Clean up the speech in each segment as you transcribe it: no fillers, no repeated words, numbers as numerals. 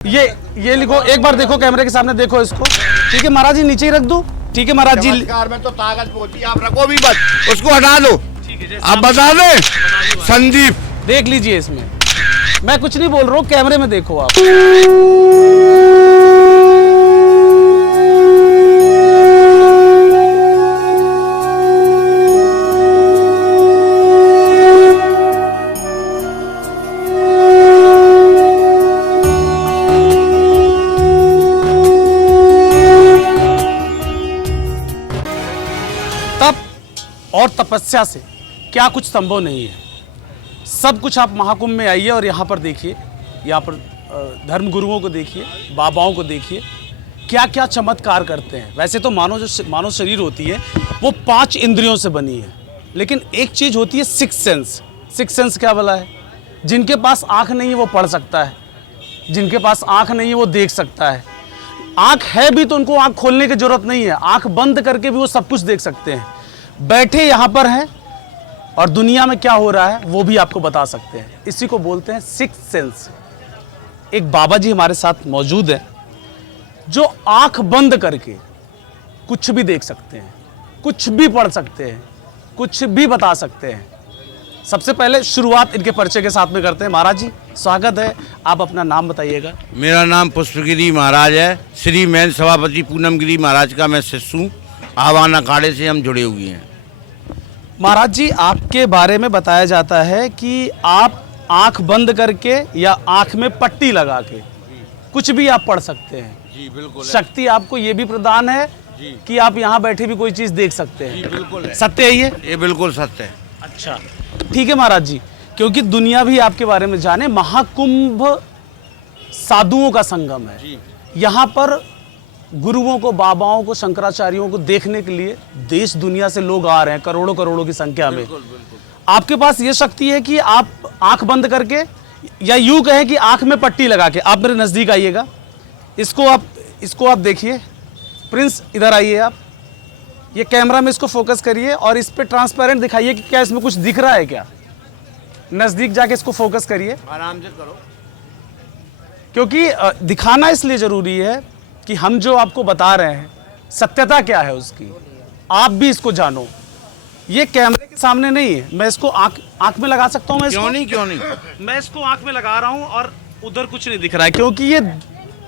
ये लिखो, एक बार देखो कैमरे के सामने, देखो इसको। ठीक है महाराज जी, नीचे ही रख दो। ठीक है महाराज जी, में तो ताकत पहुंची, आप रखो भी बस, उसको हटा दो। आप बता दें संदीप, देख लीजिए इसमें, मैं कुछ नहीं बोल रहा हूँ, कैमरे में देखो आप। और तपस्या से क्या कुछ संभव नहीं है, सब कुछ। आप महाकुंभ में आइए और यहाँ पर देखिए, यहाँ पर धर्म गुरुओं को देखिए, बाबाओं को देखिए, क्या क्या चमत्कार करते हैं। वैसे तो मानव शरीर होती है वो 5 इंद्रियों से बनी है, लेकिन एक चीज़ होती है सिक्स सेंस। सिक्स सेंस क्या बोला है? जिनके पास आँख नहीं है वो पढ़ सकता है, जिनके पास आँख नहीं है वो देख सकता है। आँख है भी तो उनको आँख खोलने की जरूरत नहीं है, आँख बंद करके भी वो सब कुछ देख सकते हैं। बैठे यहाँ पर हैं और दुनिया में क्या हो रहा है वो भी आपको बता सकते हैं। इसी को बोलते हैं सिक्स सेंस। एक बाबा जी हमारे साथ मौजूद हैं जो आंख बंद करके कुछ भी देख सकते हैं, कुछ भी पढ़ सकते हैं, कुछ भी बता सकते हैं। सबसे पहले शुरुआत इनके परिचय के साथ में करते हैं। महाराज जी स्वागत है, आप अपना नाम बताइएगा। मेरा नाम पुष्पगिरी महाराज है, श्री मैन सभापति पूनम गिरी महाराज का मैं शिष्य हूँ। आवान अखाड़े से हम जुड़े हुए हैं। महाराज जी आपके बारे में बताया जाता है कि आप आंख बंद करके या आंख में पट्टी लगा के कुछ भी आप पढ़ सकते हैं। जी बिल्कुल। शक्ति आपको ये भी प्रदान है जी कि आप यहाँ बैठे भी कोई चीज देख सकते हैं। जी बिल्कुल है। सत्य है ये बिल्कुल सत्य है। अच्छा ठीक है महाराज जी, क्योंकि दुनिया भी आपके बारे में जाने, महाकुंभ साधुओं का संगम है। यहाँ पर गुरुओं को, बाबाओं को, शंकराचार्यों को देखने के लिए देश दुनिया से लोग आ रहे हैं, करोड़ों करोड़ों की संख्या में। बिल्कुल, बिल्कुल। आपके पास ये शक्ति है कि आप आंख बंद करके या यूं कहें कि आंख में पट्टी लगा के, आप मेरे नजदीक आइएगा, इसको आप देखिए। प्रिंस इधर आइए आप, ये कैमरा में इसको फोकस करिए और इस पे ट्रांसपेरेंट दिखाइए कि क्या इसमें कुछ दिख रहा है क्या। नजदीक जाके इसको फोकस करिए, आराम से करो, क्योंकि दिखाना इसलिए जरूरी है कि हम जो आपको बता रहे हैं सत्यता क्या है उसकी, आप भी इसको जानो। ये कैमरे के सामने नहीं है, मैं इसको आंख में लगा सकता हूं। मैं क्यों नहीं मैं इसको आंख में लगा रहा हूं और उधर कुछ नहीं दिख रहा है, क्योंकि ये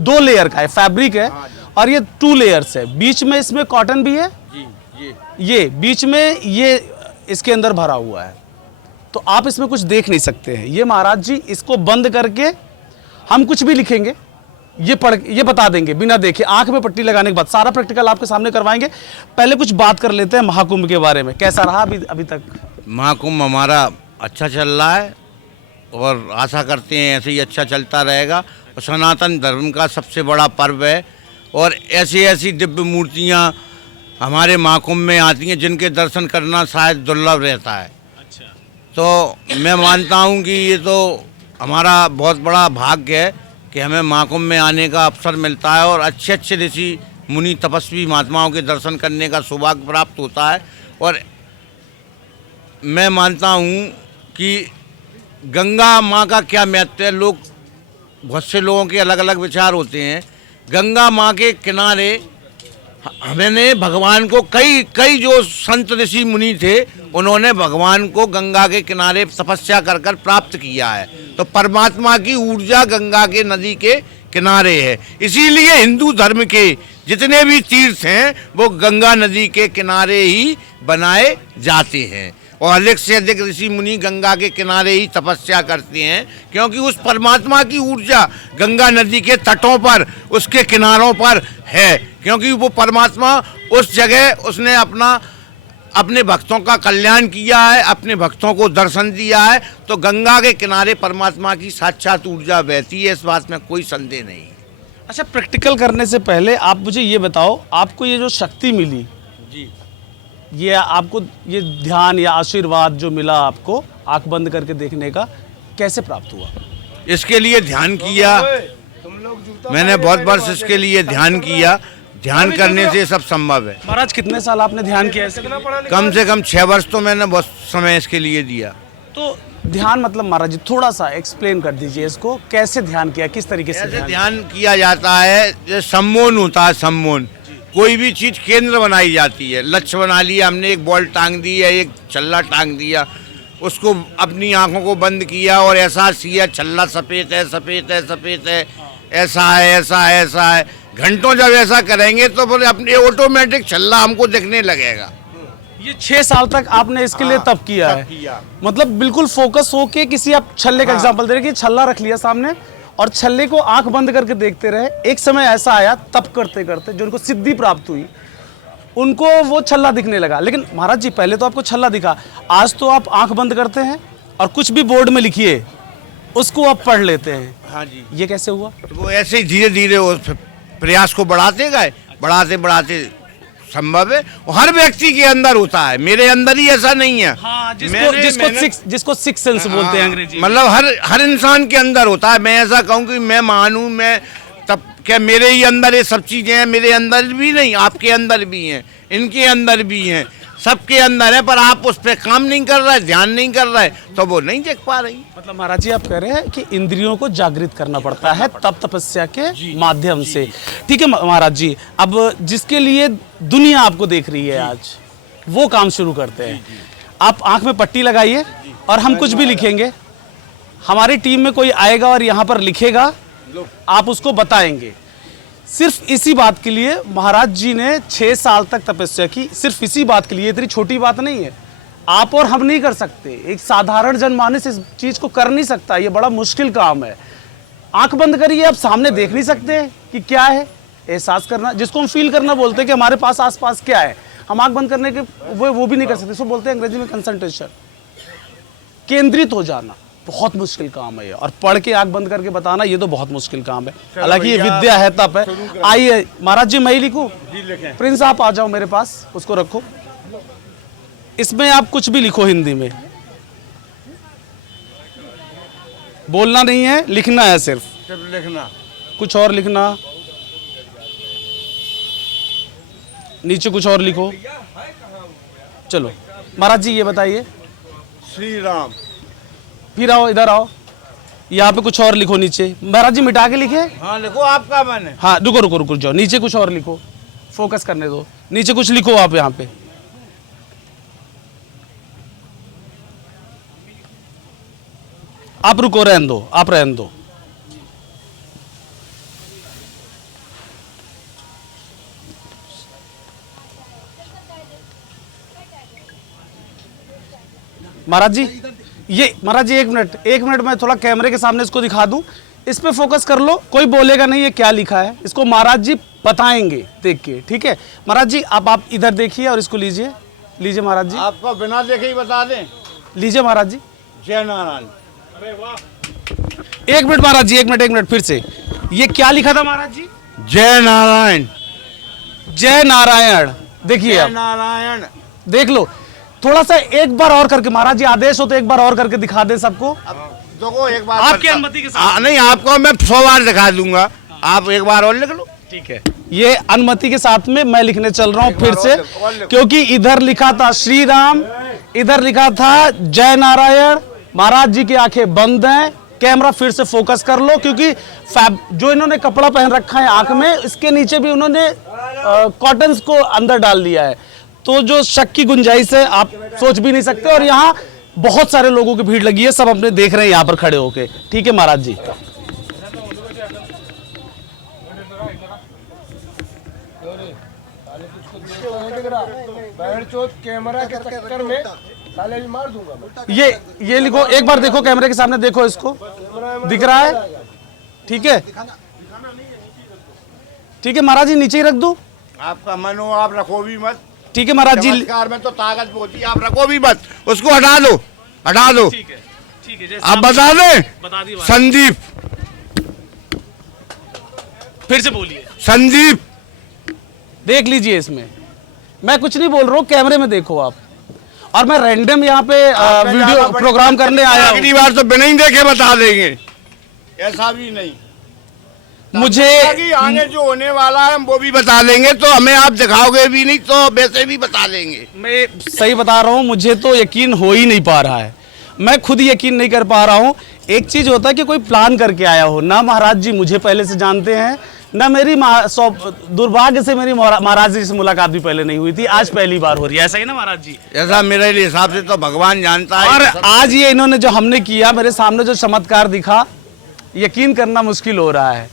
2 लेयर का है, फैब्रिक है और ये 2 लेयर्स है। बीच में इसमें कॉटन भी है जी, ये बीच में ये इसके अंदर भरा हुआ है, तो आप इसमें कुछ देख नहीं सकते हैं। ये महाराज जी इसको बंद करके हम कुछ भी लिखेंगे, ये बता देंगे बिना देखे। आंख में पट्टी लगाने के बाद सारा प्रैक्टिकल आपके सामने करवाएंगे। पहले कुछ बात कर लेते हैं महाकुंभ के बारे में, कैसा रहा अभी तक? महाकुंभ हमारा अच्छा चल रहा है और आशा करते हैं ऐसे ही अच्छा चलता रहेगा। और सनातन धर्म का सबसे बड़ा पर्व है और ऐसी ऐसी दिव्य मूर्तियाँ हमारे महाकुंभ में आती हैं जिनके दर्शन करना शायद दुर्लभ रहता है। अच्छा। तो मैं मानता हूँ कि ये तो हमारा बहुत बड़ा भाग्य है कि हमें महाकुंभ में आने का अवसर मिलता है और अच्छे अच्छे ऋषि मुनि तपस्वी महात्माओं के दर्शन करने का सौभाग्य प्राप्त होता है। और मैं मानता हूँ कि गंगा माँ का क्या महत्व है, लोग बहुत से लोगों के अलग अलग विचार होते हैं। गंगा माँ के किनारे हमने भगवान को कई जो संत ऋषि मुनि थे उन्होंने भगवान को गंगा के किनारे तपस्या कर कर प्राप्त किया है। तो परमात्मा की ऊर्जा गंगा के नदी के किनारे है, इसीलिए हिंदू धर्म के जितने भी तीर्थ हैं वो गंगा नदी के किनारे ही बनाए जाते हैं और अधिक से अधिक ऋषि मुनि गंगा के किनारे ही तपस्या करते हैं, क्योंकि उस परमात्मा की ऊर्जा गंगा नदी के तटों पर, उसके किनारों पर है। क्योंकि वो परमात्मा उस जगह उसने अपने भक्तों का कल्याण किया है, अपने भक्तों को दर्शन दिया है। तो गंगा के किनारे परमात्मा की साक्षात ऊर्जा बहती है, इस बात में कोई संदेह नहीं है। अच्छा, प्रैक्टिकल करने से पहले आप मुझे ये बताओ, आपको ये जो शक्ति मिली जी, ये आपको ये ध्यान या आशीर्वाद जो मिला आपको आंख बंद करके देखने का, कैसे प्राप्त हुआ? इसके लिए ध्यान किया मैंने, बहुत वर्ष इसके लिए ध्यान किया। ध्यान करने से सब संभव है। महाराज कितने साल आपने ध्यान किया इसके? कम से कम 6 वर्ष तो मैंने बहुत समय इसके लिए दिया। तो ध्यान मतलब महाराज जी थोड़ा सा एक्सप्लेन कर दीजिए इसको, कैसे ध्यान किया, किस तरीके से ऐसे ध्यान किया जाता है, जैसे सम्मोहन होता है। सम्मोहन, कोई भी चीज केंद्र बनाई जाती है, लक्ष्य बना लिया हमने, एक बॉल टांग दी है, एक छल्ला टांग दिया, उसको अपनी आंखों को बंद किया और एहसास किया छल्ला सफेद है, सफेद है, सफेद है, ऐसा है, ऐसा है, ऐसा है। घंटों जब ऐसा करेंगे तो फिर अपने ऑटोमेटिक छल्ला हमको दिखने लगेगा। ये 6 साल तक आपने इसके लिए तब किया है, मतलब बिल्कुल फोकस होके किसी, आप छल्ले का एग्जांपल दे रहे कि छल्ला रख लिया सामने और छल्ले को आंख बंद करके देखते रहे। एक समय ऐसा आया तब करते करते जो उनको सिद्धि प्राप्त हुई, उनको वो छल्ला दिखने लगा। लेकिन महाराज जी पहले तो आपको छल्ला दिखा, आज तो आप आंख बंद करते हैं और कुछ भी बोर्ड में लिखिए उसको आप पढ़ लेते हैं। हाँ जी। ये कैसे हुआ? तो वो ऐसे ही धीरे धीरे उस प्रयास को बढ़ाते गए, बढ़ाते बढ़ाते संभव है। और हर व्यक्ति के अंदर होता है, मेरे अंदर ही ऐसा नहीं है। हाँ, जिसको सिक्स सेंस बोलते हैं अंग्रेजी में। मतलब हर इंसान के अंदर होता है। मैं ऐसा कहूँ कि मैं मानूं, मैं तब क्या मेरे ही अंदर ये सब चीजें हैं, मेरे अंदर भी नहीं, आपके अंदर भी हैं, इनके अंदर भी हैं, सबके अंदर है, पर आप उस पर काम नहीं कर रहे, ध्यान नहीं कर रहे, तो वो नहीं देख पा रही। मतलब महाराज जी आप कह रहे हैं कि इंद्रियों को जागृत करना पड़ता है तप तपस्या के माध्यम से। ठीक है महाराज जी, अब जिसके लिए दुनिया आपको देख रही है आज, वो काम शुरू करते हैं। आप आंख में पट्टी लगाइए और हम कुछ भी लिखेंगे, हमारी टीम में कोई आएगा और यहाँ पर लिखेगा, आप उसको बताएंगे। सिर्फ इसी बात के लिए महाराज जी ने 6 साल तक तपस्या की, सिर्फ इसी बात के लिए। इतनी छोटी बात नहीं है, आप और हम नहीं कर सकते, एक साधारण जनमानस इस चीज को कर नहीं सकता, ये बड़ा मुश्किल काम है। आंख बंद करिए, आप सामने देख नहीं सकते कि क्या है, एहसास करना, जिसको हम फील करना बोलते हैं कि हमारे पास आसपास क्या है, हम आंख बंद करने के वो भी नहीं कर सकते। इसको बोलते हैं अंग्रेजी में कंसंट्रेशन, केंद्रित हो जाना। बहुत मुश्किल काम है ये, और पढ़ के आंख बंद करके बताना ये तो बहुत मुश्किल काम है। हालांकि ये विद्या है, तप है। आइए महाराज जी, मैं ही लिखूं? प्रिंस आप आ जाओ मेरे पास, उसको रखो। इसमें आप कुछ भी लिखो, हिंदी में बोलना नहीं है, लिखना है, सिर्फ लिखना, कुछ और लिखना, नीचे कुछ और लिखो। चलो महाराज जी ये बताइए। श्री राम। फिर आओ, इधर आओ, यहाँ पे कुछ और लिखो नीचे। महाराज जी मिटा के लिखे। हाँ लिखो, आपका मन है। हाँ रुको रुको रुको जाओ, नीचे कुछ और लिखो, फोकस करने दो, नीचे कुछ लिखो आप यहाँ पे। आप रुको, रहने दो, आप रहने दो। महाराज जी ये, महाराज जी एक मिनट मैं थोड़ा कैमरे के सामने इसको दिखा दूं, इस पे फोकस कर लो। कोई बोलेगा नहीं ये क्या लिखा है, इसको महाराज जी बताएंगे देख के, ठीक है? महाराज जी आप इधर देखिए और इसको लीजिए, लीजिए महाराज जी। आपको बिना देखे ही बता दें? लीजिए महाराज जी। जय नारायण। अरे वाह, एक मिनट महाराज जी, एक मिनट फिर से, ये क्या लिखा था महाराज जी? जय नारायण। जय नारायण। देखिए अब नारायण, देख लो, थोड़ा सा एक बार और करके, महाराज जी आदेश हो तो एक बार और करके दिखा दे सबको। देखो एक बार आपकी अनुमति के साथ। नहीं, आपको मैं 100 बार दिखा दूंगा, आप एक बार और लिख लो। ठीक है, ये अनुमति के साथ में मैं लिखने चल रहा हूँ फिर से, क्योंकि इधर लिखा था श्री राम, इधर लिखा था जय नारायण। महाराज जी की आंखें बंद हैं, कैमरा फिर से फोकस कर लो, क्योंकि जो इन्होंने कपड़ा पहन रखा है आंख में, इसके नीचे भी उन्होंने कॉटन को अंदर डाल दिया है, तो जो शक की गुंजाइश है आप सोच भी नहीं सकते। और यहाँ बहुत सारे लोगों की भीड़ लगी है, सब अपने देख रहे हैं यहाँ पर खड़े होके। ठीक है महाराज जी। कैमरा के चक्कर में साले भी मार दूंगा। ये लिखो, एक बार देखो कैमरे के सामने, देखो इसको, दिख रहा है? ठीक है, ठीक है महाराज जी, नीचे ही रख दो। आपका मन हो, आप रखो भी मत। ठीक है महाराज जी। चमत्कार में तो ताकत होती है, आप रखो भी मत, उसको हटा दो, हटा दो। ठीक है, आप बता दें। बता दी। संदीप, फिर से बोलिए। संदीप। देख लीजिए, इसमें मैं कुछ नहीं बोल रहा हूँ, कैमरे में देखो आप। और मैं रैंडम यहाँ पे वीडियो प्रोग्राम करने आया हूँ। अगली बार तो बिना ही देखे बता देंगे, ऐसा भी नहीं। मुझे आगे जो होने वाला है वो भी बता देंगे, तो हमें आप दिखाओगे भी नहीं तो वैसे भी बता देंगे। मैं सही बता रहा हूँ, मुझे तो यकीन हो ही नहीं पा रहा है। मैं खुद यकीन नहीं कर पा रहा हूँ। एक चीज़ होता है कि कोई प्लान करके आया हो ना, महाराज जी मुझे पहले से जानते हैं ना, मेरी दुर्भाग्य से मेरी महाराज जी से मुलाकात भी पहले नहीं हुई थी, आज पहली बार हो रही है। ऐसा ही ना महाराज जी? ऐसा मेरे हिसाब से तो भगवान जानता है। और आज ये इन्होंने जो हमने किया, मेरे सामने जो चमत्कार दिखा, यकीन करना मुश्किल हो रहा है।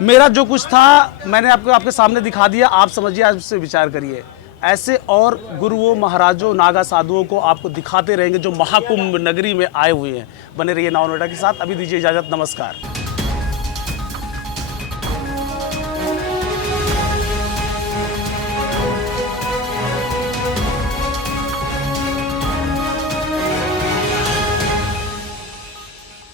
मेरा जो कुछ था मैंने आपके सामने दिखा दिया, आप समझिए, आप इससे विचार करिए। ऐसे और गुरुओं, महाराजों, नागा साधुओं को आपको दिखाते रहेंगे जो महाकुंभ नगरी में आए हुए हैं। बने रहिए नाउ नोएडा के साथ। अभी दीजिए इजाजत, नमस्कार।